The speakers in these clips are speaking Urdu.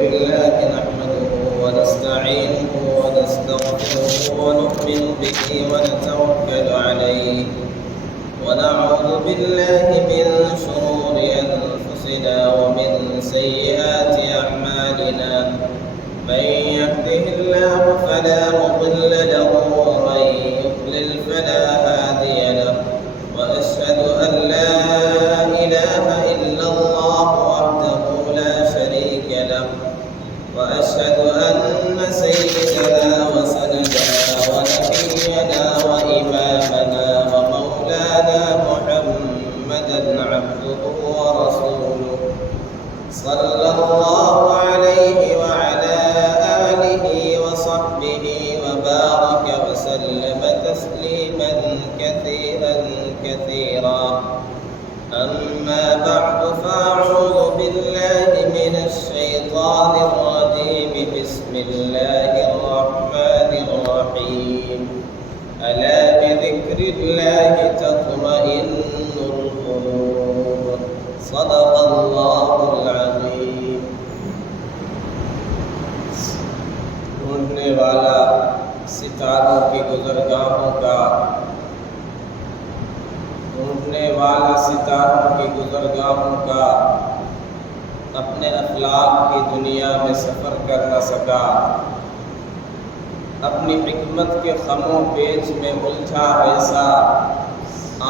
لله نحمده ونستعينه ونستغفره ونؤمن به ونتوكل عليه ونعوذ بالله من شرور أنفسنا ومن سيئات أعمالنا من يهده الله فلا مضل له ومن يضلل فلا هادي له وأشهد أن لا إله إلا الله وحده لا شريك له وأشهد أن سيدنا وسندنا ونبينا وإمامنا ومولانا محمدا عبده ورسوله صلى الله عليه وعلى آله وصحبه وبارك وسلم تسليما كثيرا كثيرا أما بعد فأعوذ بالله من الشيطان الرجيم بسم الله الرحمن الرحيم ألا بذكر الله تطمئن القلوب صدق الله العظيم. ڈھونڈنے والا ستاروں کی گزرگاہوں کا ڈھونڈنے والا ستاروں کی گزرگاہوں کا اپنے اخلاق کی دنیا میں سفر کر نہ سکا، اپنی حکمت کے خم و پیچ میں الجھا ایسا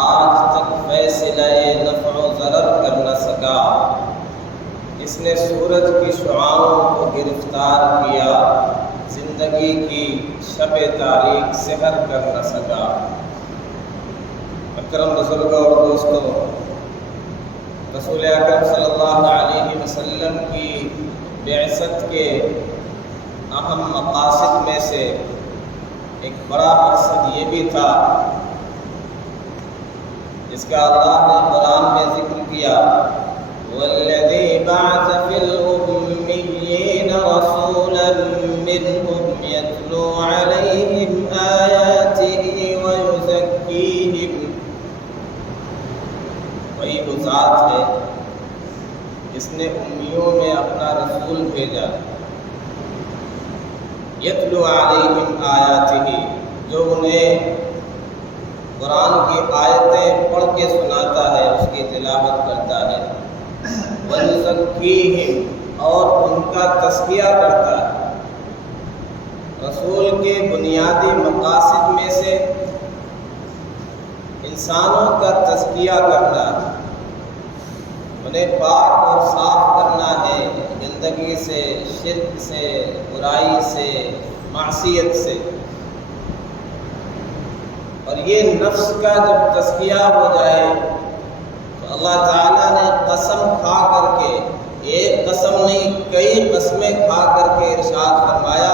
آج تک فیصلہ نفع و ضرر کر نہ سکا. اس نے سورج کی شعاعوں کو گرفتار کیا، زندگی کی شب تاریک سحر کر نہ سکا. اکرم بزرگوں اور دوستوں، رسول اکرم صلی اللہ علیہ وسلم کی بعثت کے اہم مقاصد میں سے ایک بڑا مقصد یہ بھی تھا جس کا اللہ نے قرآن میں ذکر کیا، وَالَّذِي بَعَثَ فِي الْأُمِّيِّينَ رَسُولًا مِّنْهُمْ يَتْلُو عَلَيْهِمْ آيَاتِهِ وَيُزَكِّيهِمْ. وہی وہ ذات ہے جس نے امیوں میں اپنا رسول بھیجا، یتلو علیہم آیاتہ، جو انہیں قرآن کی آیتیں پڑھ کے سناتا ہے، اس کی تلاوت کرتا ہے، وَيُزَكِّيهِمْ، اور ان کا تزکیہ کرتا ہے. رسول کے بنیادی مقاصد میں سے انسانوں کا تزکیہ کرنا، انہیں پاک اور صاف کرنا ہے گندگی سے، شرک سے، برائی سے، معصیت سے. اور یہ نفس کا جب تزکیہ ہو جائے تو اللہ تعالیٰ نے قسم کھا کر کے، ایک قسم نہیں کئی قسمیں کھا کر کے ارشاد فرمایا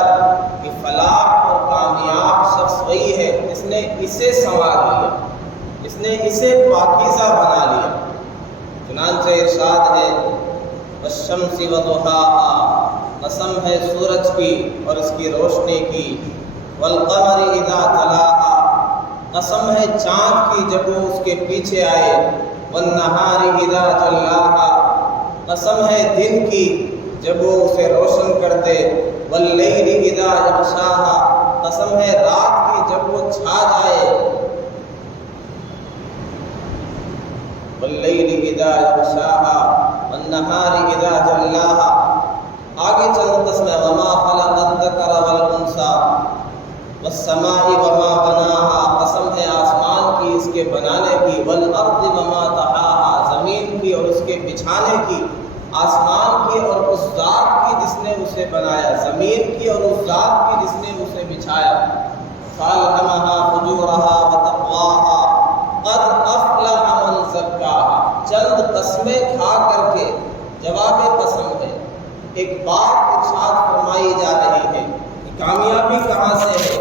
کہ فلاح اور کامیاب شخص وہی ہے جس نے اسے سنوار لیا، جس نے اسے پاکیزہ بنا لیا. چنانچہ ارشاد ہے، والشمس وضحاها، قسم ہے سورج کی اور اس کی روشنی کی، والقمر اذا تلاها، قسم ہے چاند کی جب وہ اس کے پیچھے آئے، والنہار اذا جلاها، قسم ہے دن کی جب وہ اسے روشن کر دے، واللیل اذا یغشاها، قسم ہے رات کی جب وہ چھا جائے، واللیل اذا یغشاها والنہار اذا جلاها. آگے چند قسمیں، وما خلق الذکر والانثى والسماء وما بناها، قسم ہے آسمان کی، اس کے بنانے کی، والارض وما طحاها، زمین کی اور اس کے بچھانے کی. آسمان کی اور اس ذات کی جس نے اسے بنایا، زمین کی اور اس ذات کی جس نے اسے بچھایا. فالهمها فجورها وتقواها قد افلح من زکاها. چند قسمیں کھا کر کے جواب قسم ہے. ایک بات ارشاد فرمائی جا رہی ہے کہ کامیابی کہاں سے ہے،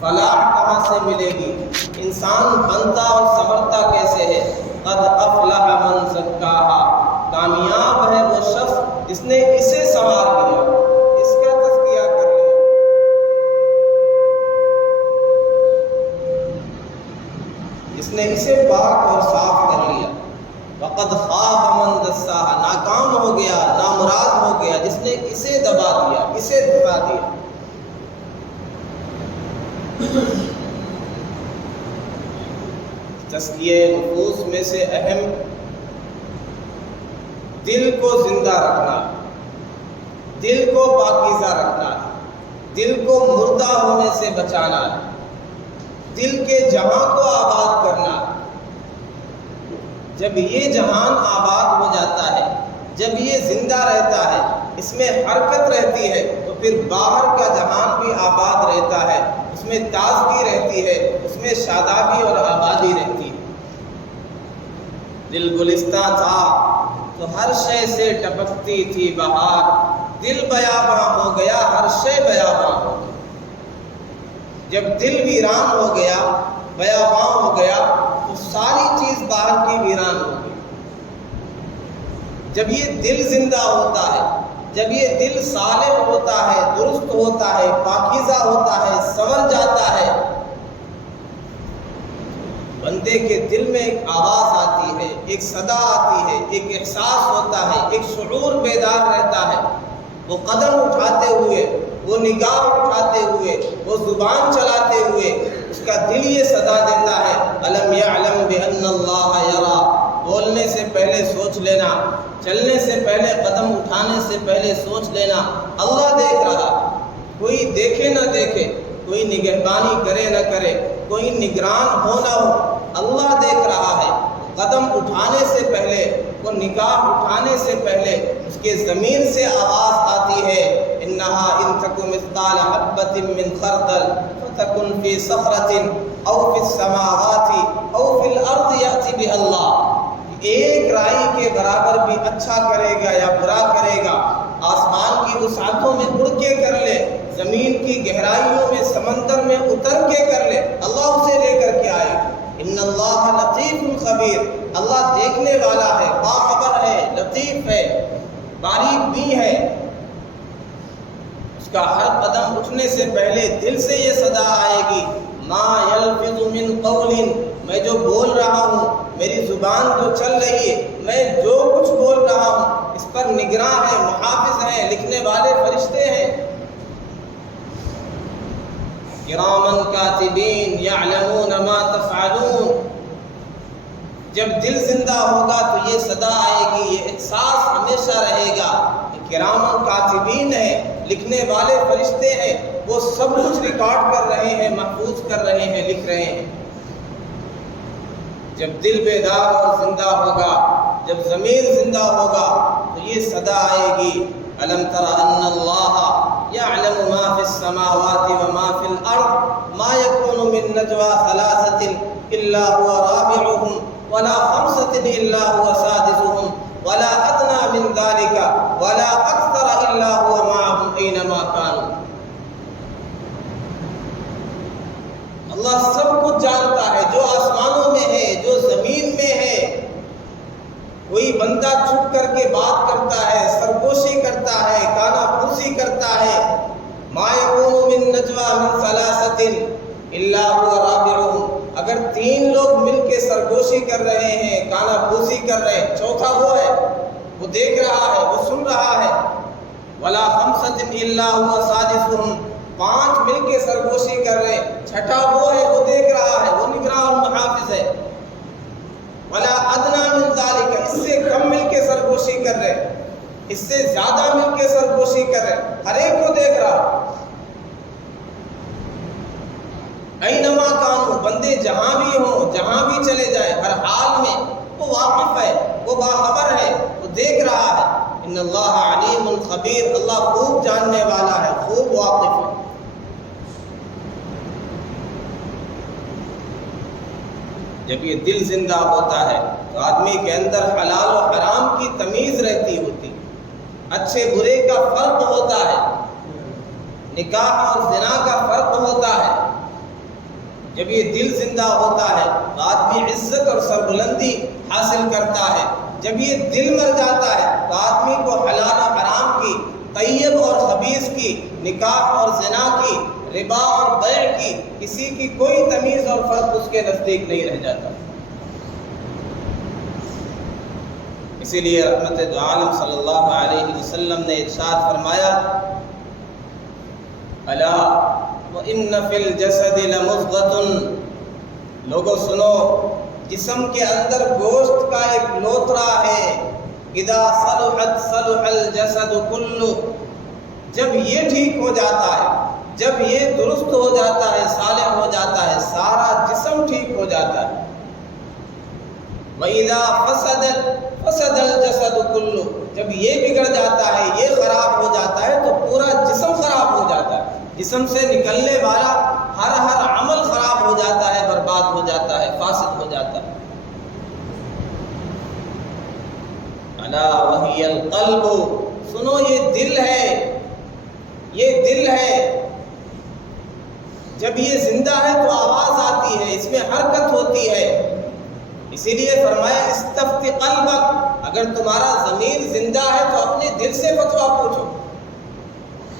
فلاح کہاں سے ملے گی، انسان بنتا اور سنورتا کیسے ہے. قد افلح من زکاها، کامیاب ہے وہ شخص جس نے اسے سنوار لیا، اس کا تزکیہ کر لیا. جس نے اسے پاک اور صاف کر لیا. وقد خاب من دساها، ناکام ہو گیا، نامراد ہو گیا جس نے اسے دبا دیا، اسے دبا دیا۔ تزکیہ نفوس میں سے اہم دل کو زندہ رکھنا، دل کو پاکیزہ رکھنا، دل کو مردہ ہونے سے بچانا، دل کے جہاں کو آباد کرنا۔ جب یہ جہان آباد ہو جاتا ہے، جب یہ زندہ رہتا ہے، اس میں حرکت رہتی ہے، تو پھر باہر کا جہان بھی آباد رہتا ہے، اس میں تازگی رہتی ہے، اس میں شادابی اور آبادی رہتی ہے۔ دل گلستہ تھا تو ہر شے سے ٹپکتی تھی بہار، دل بیاباں ہو گیا ہر شے بیاباں ہو گیا۔ جب دل ویران ہو گیا، بیاباں ہو گیا، تو ساری چیز باہر کی ویران ہو گئی۔ جب یہ دل زندہ ہوتا ہے، جب یہ دل صالح ہوتا ہے، درست ہوتا ہے، پاکیزہ ہوتا ہے، سنور جاتا ہے، بندے کے دل میں ایک آواز آتی ہے، ایک صدا آتی ہے، ایک احساس ہوتا ہے، ایک شعور بیدار رہتا ہے۔ وہ قدم اٹھاتے ہوئے، وہ نگاہ اٹھاتے ہوئے، وہ زبان چلاتے ہوئے، اس کا دل یہ صدا دیتا ہے، الم یعلم بان اللہ یری۔ بولنے سے پہلے سوچ لینا، چلنے سے پہلے، قدم اٹھانے سے پہلے سوچ لینا، اللہ دیکھ رہا۔ کوئی دیکھے نہ دیکھے، کوئی نگہبانی کرے نہ کرے، کوئی نگران ہو نہ ہو، اللہ دیکھ رہا ہے۔ قدم اٹھانے سے پہلے، وہ نگاہ اٹھانے سے پہلے اس کے ضمیر سے آواز آتی ہے، انہا ان تک مثقال حبۃ من خردل فتکن فی صخرۃ او فی السماوات او فی الارض یأتی بها اللہ۔ ایک رائی کے برابر بھی اچھا کرے گا یا برا کرے گا، آسمان کی وسعتوں میں اڑ کے کر لے، زمین کی گہرائیوں میں، سمندر میں اتر کے کر لے، اللہ اسے لے کر کے آئے گا۔ ان اللہ لطیف خبیر، اللہ دیکھنے والا ہے، باخبر ہے، لطیف ہے، باریک بھی ہے۔ اس کا ہر قدم اٹھنے سے پہلے دل سے یہ صدا آئے گی، ما یلفظ من قول، میں جو بول رہا ہوں، میری زبان جو چل رہی ہے، میں جو کچھ بول رہا ہوں، اس پر نگراں ہے، محافظ ہیں، لکھنے والے فرشتے ہیں۔ کرامن کاتبین یعلمون ما تفعلون۔ جب دل زندہ ہوگا تو یہ صدا آئے گی، یہ احساس ہمیشہ رہے گا کہ کرامن کاتبین ہے، لکھنے والے فرشتے ہیں، وہ سب کچھ ریکارڈ کر رہے ہیں، محفوظ کر رہے ہیں، لکھ رہے ہیں۔ جب دل بیدار اور زندہ ہوگا، جب ضمیر زندہ ہوگا، تو یہ صدا آئے گی، الم تر ان اللہ یعلم ما فی السماوات وما فی الارض ما یکون من نجوى ثلاثة الا هو رابعهم ولا خمسة الا هو سادسهم ولا ادنى من ذلك ولا اکثر الا هو معهم اينما كانوا۔ اللہ سب کچھ جانتا ہے، جو آسمانوں میں ہے، جو زمین میں ہے۔ کوئی بندہ چھپ کر کے بات کرتا ہے، سرگوشی کرتا ہے، کانا پھوسی کرتا ہے، ما یکون من نجوى من ثلاثة الا هو رابعهم، اگر تین لوگ مل کے سرگوشی کر رہے ہیں، کانا پھوسی کر رہے ہیں، چوتھا وہ ہے، وہ دیکھ رہا ہے، وہ سن رہا ہے، ولا خمسة الا هو سادسهم، پانچ مل کے سرگوشی کر رہے ہیں، چھٹا وہ ہے، وہ دیکھ رہا ہے، وہ نگراں اور محافظ ہے، ولا ادنى من ذلك، اس سے کم مل کے سرگوشی کر رہے، اس سے زیادہ مل کے سرگوشی کر رہے، ہر ایک کو دیکھ رہا۔ اینما کانوا، بندے جہاں بھی ہوں، جہاں بھی چلے جائیں، ہر حال میں وہ واقف ہے، وہ باخبر ہے، وہ دیکھ رہا ہے۔ ان اللہ علیم خبیر، اللہ خوب جاننے والا ہے، خوب واقف ہے۔ جب یہ دل زندہ ہوتا ہے تو آدمی کے اندر حلال و حرام کی تمیز رہتی ہوتی، اچھے برے کا فرق ہوتا ہے، نکاح اور زنا کا فرق ہوتا ہے۔ جب یہ دل زندہ ہوتا ہے تو آدمی عزت اور سربلندی حاصل کرتا ہے۔ جب یہ دل مر جاتا ہے تو آدمی کو حلال و حرام کی، طیب اور خبیث کی، نکاح اور زنا کی، ربا اور بیع کی، کسی کی کوئی تمیز اور فرق اس کے نزدیک نہیں رہ جاتا۔ اسی لیے رحمت دو عالم صلی اللہ علیہ وسلم نے ارشاد فرمایا الا وان فی الجسد لمضغۃ، لوگوں سنو، جسم کے اندر گوشت کا ایک لوتھڑا ہے، اذا صلحت صلح الجسد کلہ، جب یہ ٹھیک ہو جاتا ہے، جب یہ درست ہو جاتا ہے، صالح ہو جاتا ہے، سارا جسم ٹھیک ہو جاتا ہے۔ وَإِذَا فَسَدَتْ فَسَدَ الْجَسَدُ كُلُّهُ، جب یہ بگڑ جاتا ہے، یہ خراب ہو جاتا ہے تو پورا جسم خراب ہو جاتا ہے، جسم سے نکلنے والا ہر عمل خراب ہو جاتا ہے، برباد ہو جاتا ہے، فاسد ہو جاتا ہے۔ الا وَهِيَ الْقَلْبُ، سنو یہ دل ہے، یہ دل ہے، جب یہ زندہ ہے تو آواز آتی ہے، اس میں حرکت ہوتی ہے، اسی لیے فرمایا استفت قلبک، اگر تمہارا ضمیر زندہ ہے تو اپنے دل سے فتویٰ پوچھو،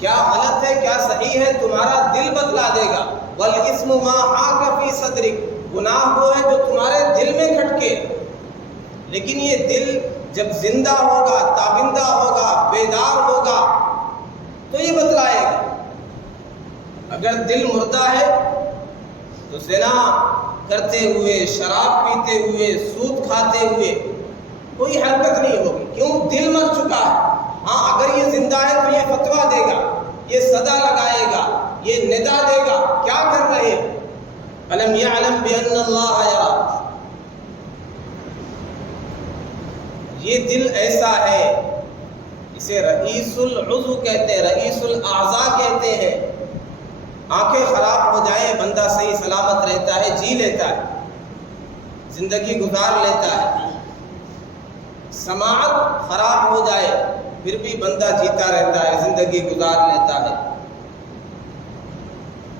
کیا غلط ہے کیا صحیح ہے، تمہارا دل بتلا دے گا۔ والاسم ما حاک فی صدرک، گناہ وہ ہے جو تمہارے دل میں کھٹکے، لیکن یہ دل جب زندہ ہوگا، تابندہ ہوگا، بیدار ہوگا تو یہ بتلائے گا۔ اگر دل مردہ ہے تو زنا کرتے ہوئے، شراب پیتے ہوئے، سود کھاتے ہوئے کوئی حرکت نہیں ہوگی، کیوں؟ دل مر چکا ہے۔ ہاں اگر یہ زندہ ہے تو یہ فتویٰ دے گا، یہ صدا لگائے گا، یہ ندا دے گا، کیا کر رہے ہیں؟ الم یعلم بان اللہ یری، یہ دل ایسا ہے، اسے رئیس العضو کہتے ہیں، رئیس الاعضاء کہتے ہیں۔ آنکھیں خراب ہو جائیں بندہ صحیح سلامت رہتا ہے، جی لیتا ہے، زندگی گزار لیتا ہے۔ سماعت خراب ہو جائے پھر بھی بندہ جیتا رہتا ہے، زندگی گزار لیتا ہے۔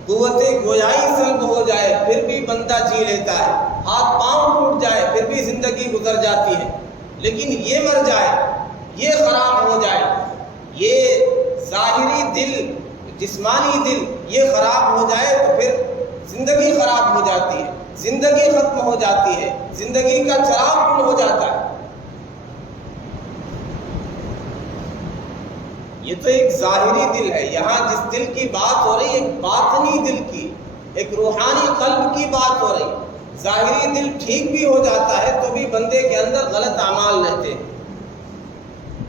قوت گویائی سلب ہو جائے پھر بھی بندہ جی لیتا ہے، ہاتھ پاؤں ٹوٹ جائے پھر بھی زندگی گزر جاتی ہے۔ لیکن یہ مر جائے، یہ خراب ہو جائے، یہ ظاہری دل، جسمانی دل یہ خراب ہو جائے تو پھر زندگی خراب ہو جاتی ہے، زندگی ختم ہو جاتی ہے، زندگی کا چراغ گل ہو جاتا ہے۔ یہ تو ایک ظاہری دل ہے، یہاں جس دل کی بات ہو رہی ہے ایک باطنی دل کی، ایک روحانی قلب کی بات ہو رہی۔ ظاہری دل ٹھیک بھی ہو جاتا ہے تو بھی بندے کے اندر غلط اعمال رہتے ہیں۔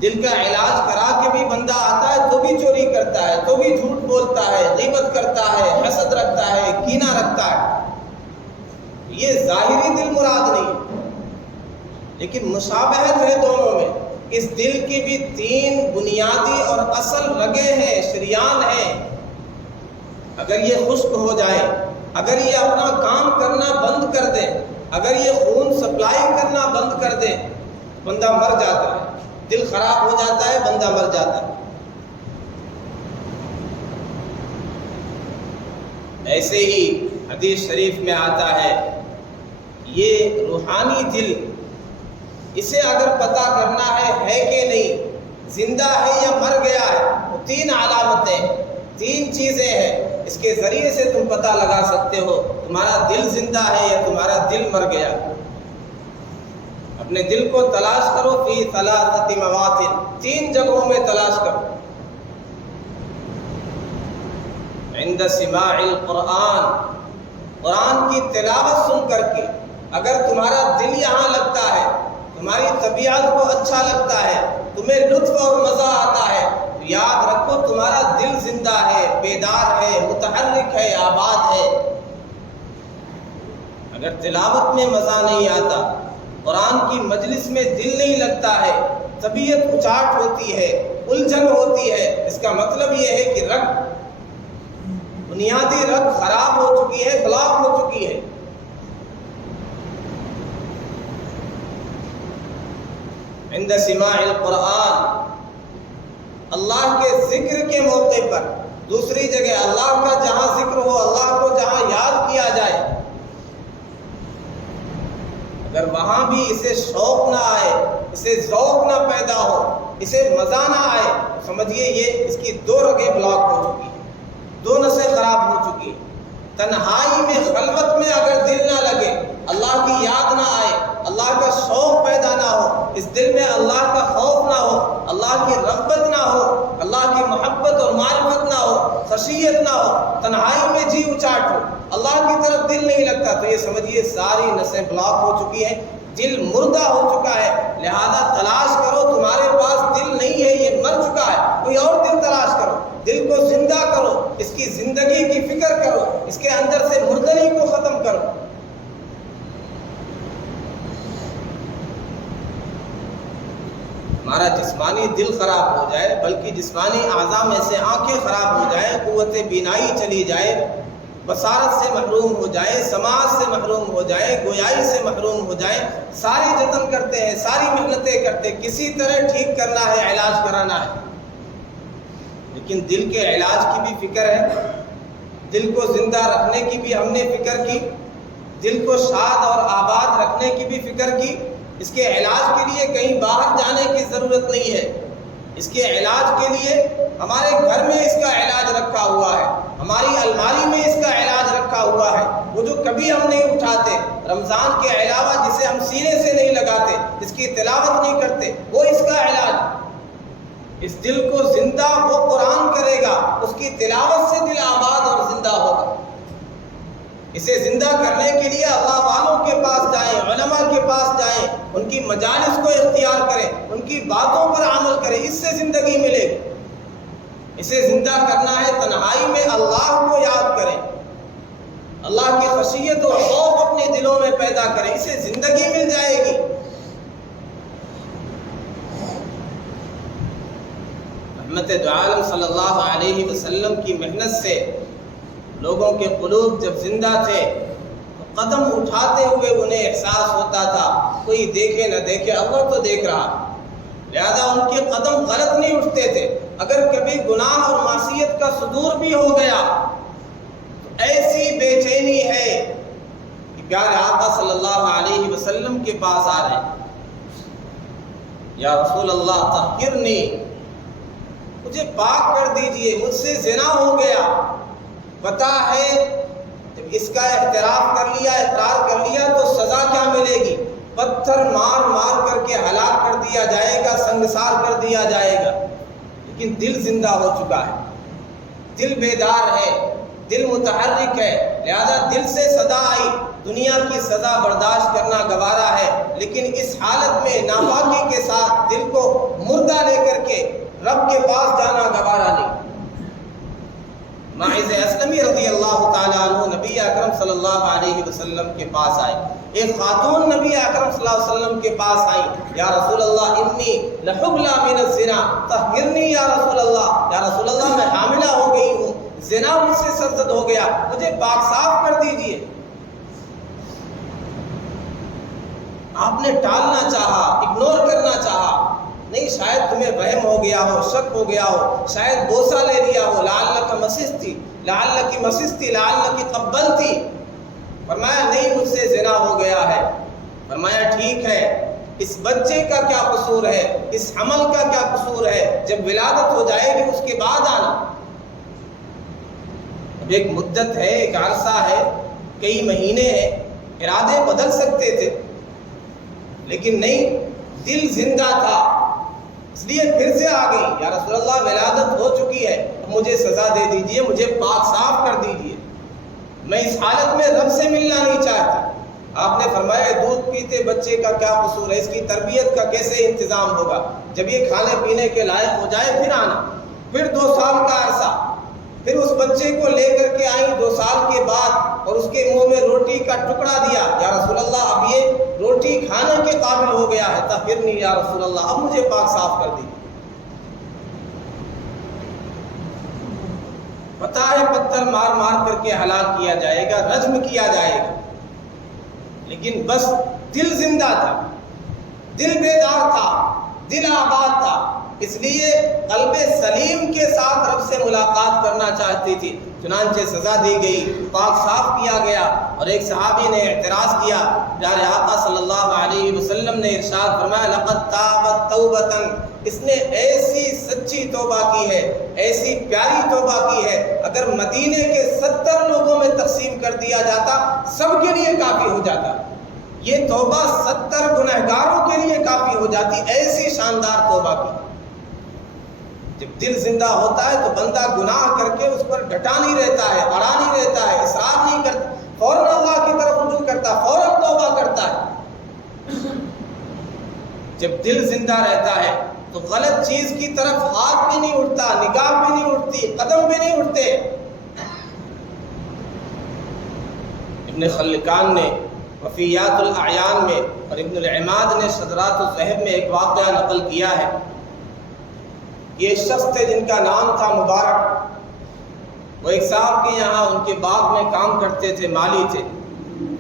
دل کا علاج کرا کے بھی بندہ آتا ہے تو بھی چوری کرتا ہے، تو بھی جھوٹ بولتا ہے، غیبت کرتا ہے، حسد رکھتا ہے، کینہ رکھتا ہے۔ یہ ظاہری دل مراد نہیں، لیکن مشابہت ہے دونوں میں۔ اس دل کی بھی تین بنیادی اور اصل رگیں ہیں، شریان ہیں۔ اگر یہ خشک ہو جائے، اگر یہ اپنا کام کرنا بند کر دے، اگر یہ خون سپلائی کرنا بند کر دے، بندہ مر جاتا ہے، دل خراب ہو جاتا ہے، بندہ مر جاتا ہے۔ ایسے ہی حدیث شریف میں آتا ہے یہ روحانی دل، اسے اگر پتہ کرنا ہے کہ نہیں، زندہ ہے یا مر گیا ہے، وہ تین علامتیں، تین چیزیں ہیں، اس کے ذریعے سے تم پتہ لگا سکتے ہو تمہارا دل زندہ ہے یا تمہارا دل مر گیا۔ اپنے دل کو تلاش کرو، فی ثلاثۃ مواطن، تین جگہوں میں تلاش کرو۔ عند سماع القرآن، قرآن کی تلاوت سن کر کے اگر تمہارا دل یہاں لگتا ہے، تمہاری طبیعت کو اچھا لگتا ہے، تمہیں لطف اور مزہ آتا ہے، تو یاد رکھو تمہارا دل زندہ ہے، بیدار ہے، متحرک ہے، آباد ہے۔ اگر تلاوت میں مزہ نہیں آتا، قرآن کی مجلس میں دل نہیں لگتا ہے، طبیعت اچاٹ ہوتی ہے، الجھن ہوتی ہے، اس کا مطلب یہ ہے کہ رگ، بنیادی رگ خراب ہو چکی ہے، بلاک ہو چکی ہے۔ عند سماع القرآن، اللہ کے ذکر کے موقع پر، دوسری جگہ اللہ کا جہاں ذکر ہو، اللہ کو جہاں یاد کیا جائے، اگر وہاں بھی اسے شوق نہ آئے، اسے ذوق نہ پیدا ہو، اسے مزہ نہ آئے، تو سمجھیے یہ اس کی دو رگیں بلاک ہو چکی ہیں، دو نسیں خراب ہو چکی ہیں۔ تنہائی میں، خلوت میں اگر دل نہ لگے، اللہ کی یاد نہ آئے، اللہ کا شوق پیدا نہ ہو، اس دل میں اللہ کا خوف نہ ہو، اللہ کی رغبت نہ ہو، اللہ کی محبت اور معرفت نہ ہو، خشیت نہ ہو، تنہائی میں جی اچاٹ ہو، اللہ کی طرف دل نہیں لگتا، تو یہ سمجھیے ساری نسیں بلاک ہو چکی ہیں، دل مردہ ہو چکا ہے۔ لہذا تلاش کرو، تمہارے پاس دل نہیں ہے، یہ مر چکا ہے، کوئی اور دل تلاش کرو، دل کو زندہ کرو، اس کی زندگی کی فکر کرو، اس کے اندر سے مردنی کو ختم کرو۔ ہمارا جسمانی دل خراب ہو جائے، بلکہ جسمانی اعضاء میں سے آنکھیں خراب ہو جائیں، قوت بینائی چلی جائے، بصارت سے محروم ہو جائے، سماعت سے محروم ہو جائے، گویائی سے محروم ہو جائے، سارے جتن کرتے ہیں، ساری محنتیں کرتے ہیں، کسی طرح ٹھیک کرنا ہے، علاج کرانا ہے، لیکن دل کے علاج کی بھی فکر ہے، دل کو زندہ رکھنے کی بھی ہم نے فکر کی، دل کو شاد اور آباد رکھنے کی بھی فکر کی۔ اس کے علاج کے لیے کہیں باہر جانے کی ضرورت نہیں ہے، اس کے علاج کے لیے ہمارے گھر میں اس کا علاج رکھا ہوا ہے، ہماری الماری میں اس کا علاج رکھا ہوا ہے، وہ جو کبھی ہم نہیں اٹھاتے، رمضان کے علاوہ جسے ہم سینے سے نہیں لگاتے، جس کی تلاوت نہیں کرتے، وہ اس کا علاج۔ اس دل کو زندہ وہ قرآن کرے گا، اس کی تلاوت سے دل آباد اور زندہ ہوگا۔ اسے زندہ کرنے کے لیے اللہ والوں کے پاس جائیں، علماء کے پاس جائیں، ان کی مجالس کو اختیار کریں، ان کی باتوں پر عمل کریں، اس سے زندگی ملے گی۔ اسے زندہ کرنا ہے، تنہائی میں اللہ کو یاد کریں، اللہ کی خشیت اور خوف اپنے دلوں میں پیدا کریں، اسے زندگی مل جائے گی۔ رحمت دو عالم صلی اللہ علیہ وسلم کی محنت سے لوگوں کے قلوب جب زندہ تھے تو قدم اٹھاتے ہوئے انہیں احساس ہوتا تھا، کوئی دیکھے نہ دیکھے اللہ تو دیکھ رہا، لہذا ان کے قدم غلط نہیں اٹھتے تھے۔ اگر کبھی گناہ اور معصیت کا صدور بھی ہو گیا تو ایسی بے چینی ہے کہ پیارے آقا صلی اللہ علیہ وسلم کے پاس آ رہے ہیں، یا رسول اللہ طہرنی، مجھے پاک کر دیجئے، مجھ سے زنا ہو گیا۔ پتہ ہے جب اس کا اعتراف کر لیا، اقرار کر لیا تو سزا کیا ملے گی؟ پتھر مار مار کر کے ہلاک کر دیا جائے گا، سنگسار کر دیا جائے گا۔ لیکن دل زندہ ہو چکا ہے، دل بیدار ہے، دل متحرک ہے، لہذا دل سے صدا آئی، دنیا کی سزا برداشت کرنا گوارا ہے، لیکن اس حالت میں ناپاکی کے ساتھ دل کو مردہ لے کر کے رب کے پاس جانا گوارا نہیں۔ ماعز اسلمی رضی اللہ تعالیٰ عنہ نبی اکرم صلی اللہ علیہ وسلم کے پاس آئے، ایک خاتون نبی اکرم صلی اللہ علیہ وسلم کے پاس آئی، یا رسول اللہ انی لحبلی من الزنا طہرنی یا رسول اللہ میں حاملہ ہو گئی ہوں، زنا مجھ سے سرزد ہو گیا، مجھے پاک صاف کر دیجئے۔ آپ نے ٹالنا چاہا، اگنور کرنا چاہا، نہیں شاید تمہیں وہم ہو گیا ہو، شک ہو گیا ہو، شاید بوسہ لے لیا ہو، لعلک مسستی لعلک قبلتی۔ فرمایا نہیں، مجھ سے زنا ہو گیا ہے۔ فرمایا ٹھیک ہے، اس بچے کا کیا قصور ہے، اس حمل کا کیا قصور ہے، جب ولادت ہو جائے گی اس کے بعد آنا۔ اب ایک مدت ہے، ایک عرصہ ہے، کئی مہینے ہیں، ارادے بدل سکتے تھے، لیکن نہیں، دل زندہ تھا، اس لیے پھر سے آ گئی، یا رسول اللہ ولادت ہو چکی ہے، اب مجھے سزا دے دیجئے، مجھے پاک صاف کر دیجئے، میں اس حالت میں رب سے ملنا نہیں چاہتی۔ آپ نے فرمایا دودھ پیتے بچے کا کیا قصور ہے، اس کی تربیت کا کیسے انتظام ہوگا، جب یہ کھانے پینے کے لائق ہو جائے پھر آنا۔ پھر 2 سال کا عرصہ، پھر اس بچے کو لے کر کے آئیں 2 سال کے بعد، اور اس کے منہ میں روٹی کا ٹکڑا دیا، یا رسول اللہ اب یہ روٹی کھانے کے قابل ہو گیا ہے، طہرنی یا رسول اللہ، اب مجھے پاک صاف کر دی۔ پتہ ہے پتھر مار مار کر کے ہلاک کیا جائے گا، رجم کیا جائے گا، لیکن بس دل زندہ تھا، دل بیدار تھا، دل آباد تھا، اس لیے قلب سلیم کے ساتھ رب سے ملاقات کرنا چاہتی تھی۔ چنانچہ سزا دی گئی، پاک صاف کیا گیا، اور ایک صحابی نے اعتراض کیا، پیارے آقا صلی اللہ علیہ وسلم نے ارشاد فرمایا لقد تابت توبتن، اس نے ایسی سچی توبہ کی ہے، ایسی پیاری توبہ کی ہے، اگر مدینے کے 70 لوگوں میں تقسیم کر دیا جاتا سب کے لیے کافی ہو جاتا۔ یہ توبہ 70 گنہگاروں کے لیے کافی ہو جاتی، ایسی شاندار توبہ کی۔ جب دل زندہ ہوتا ہے تو بندہ گناہ کر کے اس پر ڈٹا نہیں رہتا ہے، اڑا نہیں رہتا ہے، اصرار نہیں کرتا، فوراً اللہ کی طرف رجوع کرتا ہے، فوراً توبہ کرتا ہے۔ جب دل زندہ رہتا ہے تو غلط چیز کی طرف ہاتھ بھی نہیں اٹھتا، نگاہ بھی نہیں اٹھتی، قدم بھی نہیں اٹھتے۔ ابن خلکان نے وفیات الاعیان میں اور ابن العماد نے شذرات الذہب میں ایک واقعہ نقل کیا ہے۔ یہ شخص تھے جن کا نام تھا مبارک، وہ ایک صاحب کے یہاں ان کے باغ میں کام کرتے تھے، مالی تھے۔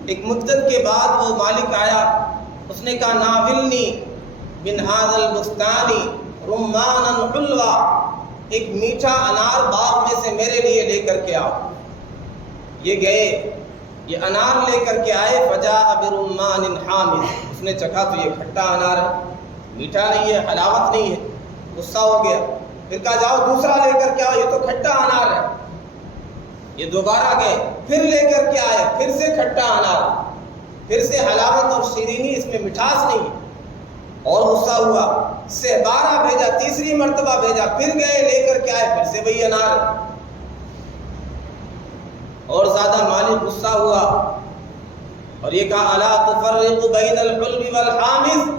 ایک مدت کے بعد وہ مالک آیا، اس نے کہا ناولنی من هذا البستان رمانا حلوا، ایک میٹھا انار باغ میں سے میرے لیے لے کر کے آؤ۔ یہ گئے، یہ انار لے کر کے آئے، فجاء برمان حامض، اس نے چکھا تو یہ کھٹا انار ہے، میٹھا نہیں ہے، حلاوت نہیں ہے، غصہ ہو گیا۔ پھر کہا جاؤ دوسرا لے کر کے آؤ، یہ تو کھٹا انار ہے۔ یہ دوبارہ گئے، پھر لے کر کے آئے، پھر سے کھٹا انار، پھر سے حلاوت اور شیرینی، اس میں مٹھاس نہیں ہے، اور غصہ ہوا، اس سے 12 بھیجا، تیسری مرتبہ بھیجا، پھر گئے لے کر کے آئے، پھر سے وہی انار، اور زیادہ مالک غصہ ہوا اور یہ کہا الا تفرق بین الحلو والحامض،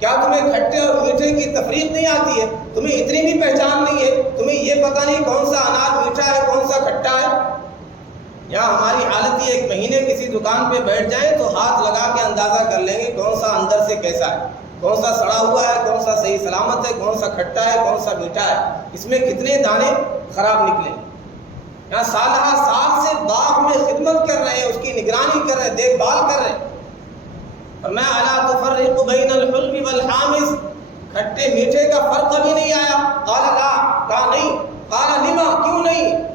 کیا تمہیں کھٹے اور میٹھے کی تفریق نہیں آتی ہے؟ تمہیں اتنی بھی پہچان نہیں ہے؟ تمہیں یہ پتہ نہیں کون سا انار میٹھا ہے کون سا کھٹا ہے؟ یا ہماری حالت یہ ایک مہینے کسی دکان پہ بیٹھ جائیں تو ہاتھ لگا کے اندازہ کر لیں گے کون سا اندر سے کیسا ہے، کون سا سڑا ہوا ہے، کون سا صحیح سلامت ہے، کون سا کھٹا ہے، کون سا میٹھا ہے، اس میں کتنے دانے خراب نکلے۔ یہاں سالہ سال سے باغ میں خدمت کر رہے ہیں، اس کی نگرانی کر رہے ہیں، دیکھ بھال کر رہے ہیں، اور میں الا تفرق بین الحلو والحامض، کھٹے میٹھے کا فرق ابھی نہیں آیا؟ قال لا، کہا نہیں، قال لما، کیوں نہیں؟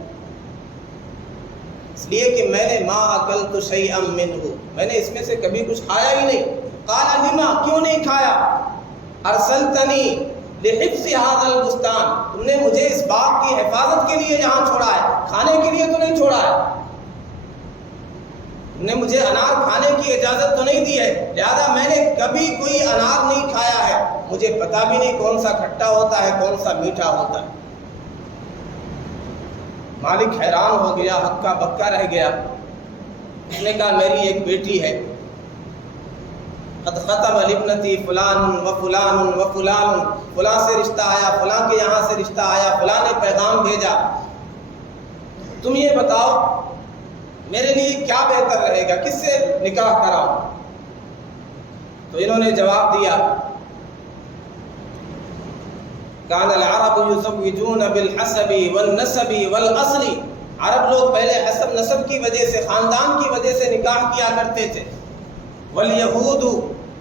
اس لیے کہ میں نے ما اکلت شیئا منہ، میں نے اس میں سے کبھی کچھ کھایا ہی نہیں۔ قال لما، کیوں نہیں کھایا؟ ارسلتنی لحفظ هذا البستان، تم نے مجھے اس باغ کی حفاظت کے لیے یہاں چھوڑا ہے، کھانے کے لیے تو نہیں چھوڑا ہے، تم نے مجھے انار کھانے کی اجازت تو نہیں دی ہے، لہذا میں نے کبھی کوئی انار نہیں کھایا ہے، مجھے پتا بھی نہیں کون سا کھٹا ہوتا ہے کون سا میٹھا ہوتا ہے۔ مالک حیران ہو گیا، ہکا بکا رہ گیا۔ اس نے کہا میری ایک بیٹی ہے، قد خطب لابنتی فلان و فلان و فلان، فلاں سے رشتہ آیا، فلاں کے یہاں سے رشتہ آیا، فلاں نے پیغام بھیجا، تم یہ بتاؤ میرے لیے کیا بہتر رہے گا، کس سے نکاح کراؤں؟ تو انہوں نے جواب دیا کان العرب یزوجون بالحسب والنسب والاصل، عرب لوگ پہلے حسب نسب کی وجہ سے، خاندان کی وجہ سے نکاح کیا کرتے تھے، والیہود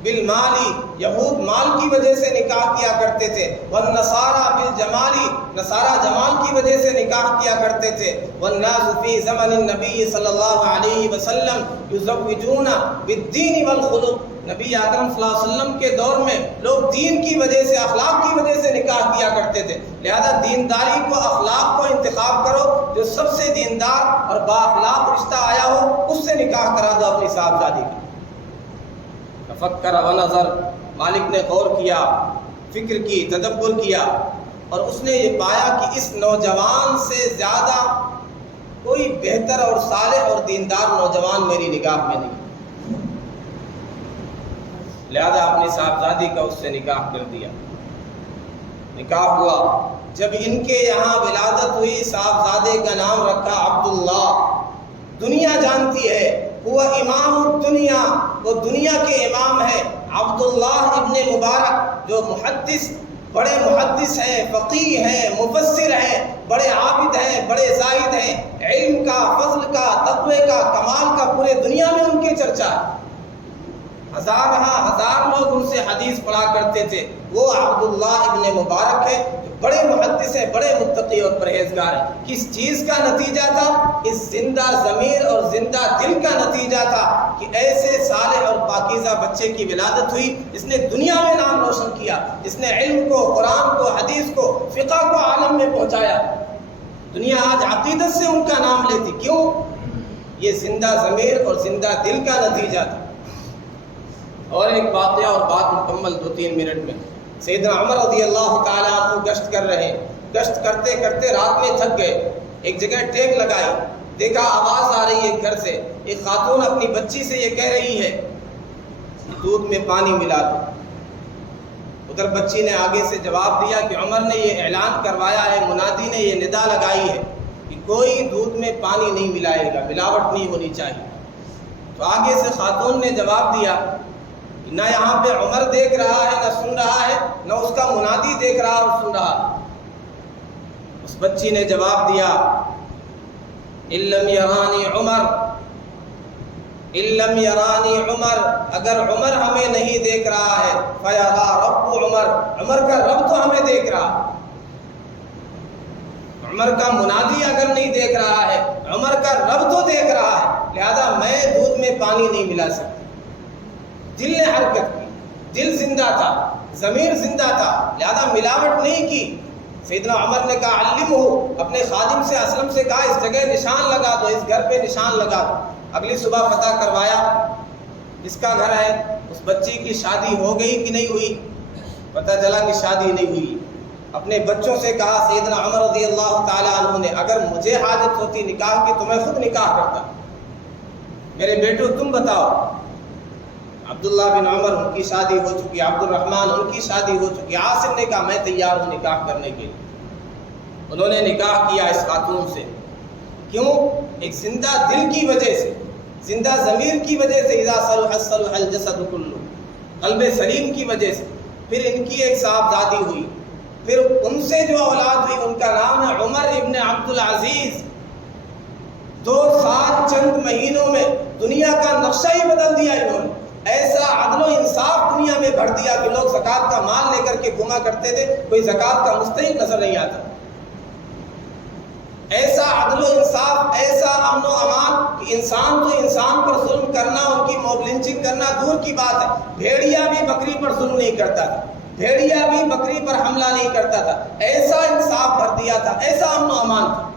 بالمال، یہود مال کی وجہ سے نکاح کیا کرتے تھے، والنصارى بالجمال، نصارى جمال کی وجہ سے نکاح کیا کرتے تھے، والناس فی زمن النبی صلی اللہ علیہ وسلم یزوجون بالدین والخلق، نبی اکرم صلی اللہ علیہ وسلم کے دور میں لوگ دین کی وجہ سے، اخلاق کی وجہ سے نکاح کیا کرتے تھے، لہذا دینداری کو، اخلاق کو انتخاب کرو، جو سب سے دیندار اور با اخلاق رشتہ آیا ہو اس سے نکاح کرا دو اپنی صاحبزادی کی۔ فکر و نظر، مالک نے غور کیا، فکر کی، تدبر کیا، اور اس نے یہ پایا کہ اس نوجوان سے زیادہ کوئی بہتر اور صالح اور دیندار نوجوان میری نگاہ میں نہیں، لہذا اپنی صاحبزادی کا اس سے نکاح کر دیا۔ نکاح ہوا، جب ان کے یہاں ولادت ہوئی، صاحبزادے کا نام رکھا عبداللہ، دنیا جانتی ہے وہ امام الدنیا، وہ دنیا کے امام ہے، عبداللہ ابن مبارک، جو محدث، بڑے محدث ہیں، فقیہ ہیں، مفسر ہیں، بڑے عابد ہیں، بڑے زاہد ہیں، علم کا، فضل کا، تقوی کا، کمال کا پورے دنیا میں ان کی چرچا ہے، ہزار لوگ ان سے حدیث پڑھا کرتے تھے۔ وہ عبداللہ ابن مبارک ہے، بڑے محدث ہیں، بڑے متقی اور پرہیزگار ہیں۔ کس چیز کا نتیجہ تھا؟ اس زندہ ضمیر اور زندہ دل کا نتیجہ تھا کہ ایسے صالح اور پاکیزہ بچے کی ولادت ہوئی جس نے دنیا میں نام روشن کیا، جس نے علم کو، قرآن کو، حدیث کو، فقہ کو عالم میں پہنچایا۔ دنیا آج عقیدت سے ان کا نام لیتی، کیوں؟ یہ زندہ ضمیر اور زندہ دل کا نتیجہ تھا۔ اور ایک واقعہ اور بات مکمل 2-3 منٹ میں. سیدنا عمر رضی اللہ تعالیٰ عنہ گشت کر رہے ہیں. گشت کرتے کرتے رات میں تھک گئے. ایک جگہ ٹیک لگائی, دیکھا آواز آ رہی ہے گھر سے. ایک خاتون اپنی بچی سے یہ کہہ رہی ہے دودھ میں پانی ملا دو. ادھر بچی نے آگے سے جواب دیا کہ عمر نے یہ اعلان کروایا ہے, منادی نے یہ ندا لگائی ہے کہ کوئی دودھ میں پانی نہیں ملائے گا, ملاوٹ نہیں ہونی چاہیے. تو آگے سے خاتون نے جواب دیا کہ نہ یہاں پہ عمر دیکھ رہا ہے نہ سن رہا ہے, نہ اس کا منادی دیکھ رہا اور سن رہا. اس بچی نے جواب دیا اِلَّمْ يَرَانِي عمر, اِلَّمْ يَرَانِي عمر, اگر عمر ہمیں نہیں دیکھ رہا ہے فَيَرَا رَبُّ عمر, عمر کا رب تو ہمیں دیکھ رہا. عمر کا منادی اگر نہیں دیکھ رہا ہے, عمر کا رب تو دیکھ رہا ہے, لہذا میں دودھ میں پانی نہیں ملا سکتی. دل نے حرکت کی, دل زندہ تھا, ضمیر زندہ تھا, لہذا ملاوٹ نہیں کی. سیدنا عمر نے کہا علمہ, اپنے خادم سے اسلم سے کہا اس جگہ نشان لگا دو, اس گھر پہ نشان لگا دو. اگلی صبح پتہ کروایا کس کا گھر ہے. اس بچی کی شادی ہو گئی کہ نہیں ہوئی؟ پتہ چلا کہ شادی نہیں ہوئی. اپنے بچوں سے کہا سیدنا عمر رضی اللہ تعالیٰ عنہ نے اگر مجھے حاجت ہوتی نکاح کی تو میں خود نکاح کرتا. میرے بیٹو تم بتاؤ. عبداللہ بن عمر ان کی شادی ہو چکی, عبد الرحمن ان کی شادی ہو چکی. عاصم نے کہا میں تیار ہوں نکاح کرنے کے لیے. انہوں نے نکاح کیا اس خاتون سے. کیوں؟ ایک زندہ دل کی وجہ سے, زندہ ضمیر کی وجہ سے. اذا صلح صلح الجسد کلہ, قلب سلیم کی وجہ سے. پھر ان کی ایک صاحبزادی ہوئی, پھر ان سے جو اولاد ہوئی ان کا نام ہے عمر ابن عبد العزیز. 2 سال چند مہینوں میں دنیا کا نقشہ ہی بدل دیا انہوں نے. ایسا عدل و انصاف دنیا میں بھر دیا کہ لوگ زکوٰۃ کا مال لے کر کے گھما کرتے تھے, کوئی زکوٰۃ کا مستحق نظر نہیں آتا. ایسا عدل و انصاف, ایسا امن و امان کہ انسان تو انسان پر ظلم کرنا, ان کی موب لنچنگ کرنا دور کی بات ہے. بھیڑیا بھی بکری پر ظلم نہیں کرتا تھا, بھیڑیا بھی بکری پر حملہ نہیں کرتا تھا. ایسا انصاف بھر دیا تھا, ایسا امن و امان تھا.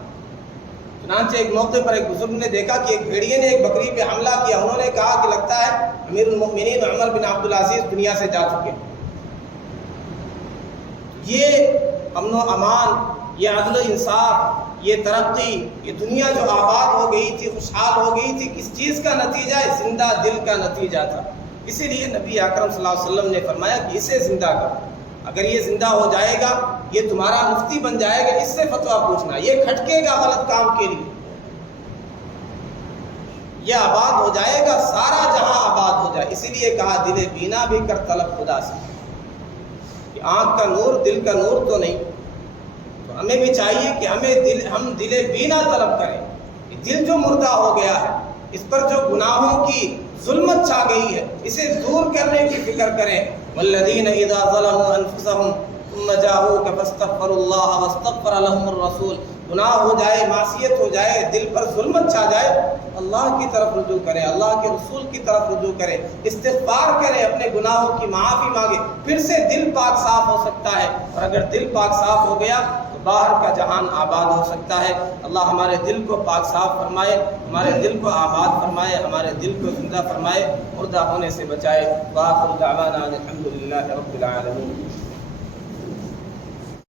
چنانچہ ایک موقع پر ایک بزرگ نے دیکھا کہ ایک بھیڑیے نے ایک بکری پہ حملہ کیا. انہوں نے کہا کہ لگتا ہے امیر المؤمنین عمر بن عبد العزیز دنیا سے جا چکے. یہ امن و امان, یہ عدل و انصاف, یہ ترقی, یہ دنیا جو آباد ہو گئی تھی, خوشحال ہو گئی تھی, کس چیز کا نتیجہ ہے؟ زندہ دل کا نتیجہ تھا. اسی لیے نبی اکرم صلی اللہ علیہ وسلم نے فرمایا کہ اسے زندہ کرو. اگر یہ زندہ ہو جائے گا, یہ تمہارا مفتی بن جائے گا, اس سے فتویٰ پوچھنا, یہ کھٹکے گا غلط کام کے لیے, یہ آباد ہو جائے گا, سارا جہاں آباد ہو جائے. اسی لیے کہا دل بینا بھی کر طلب خدا سے, کہ آنکھ کا نور دل کا نور تو نہیں. تو ہمیں بھی چاہیے کہ ہم دل بینا طلب کریں. دل جو مردہ ہو گیا ہے, اس پر جو گناہوں کی ظلمت چھا گئی ہے, اسے دور کرنے کی فکر کریں. والذین اذا ظلموا انفسهم ثم جاءوک فاستغفروا اللہ واستغفر لهم الرسول. گناہ ہو جائے, معصیت ہو جائے, دل پر ظلمت چھا جائے, اللہ کی طرف رجوع کریں, اللہ کے رسول کی طرف رجوع کریں, استغفار کریں, اپنے گناہوں کی معافی مانگیں, پھر سے دل پاک صاف ہو سکتا ہے. اور اگر دل پاک صاف ہو گیا تو باہر کا جہان آباد ہو سکتا ہے. اللہ ہمارے دل کو پاک صاف فرمائے, ہمارے دل کو آباد فرمائے, ہمارے دل کو زندہ فرمائے, مردہ ہونے سے بچائے. وآخر دعوانا الحمد للہ رب العالمین.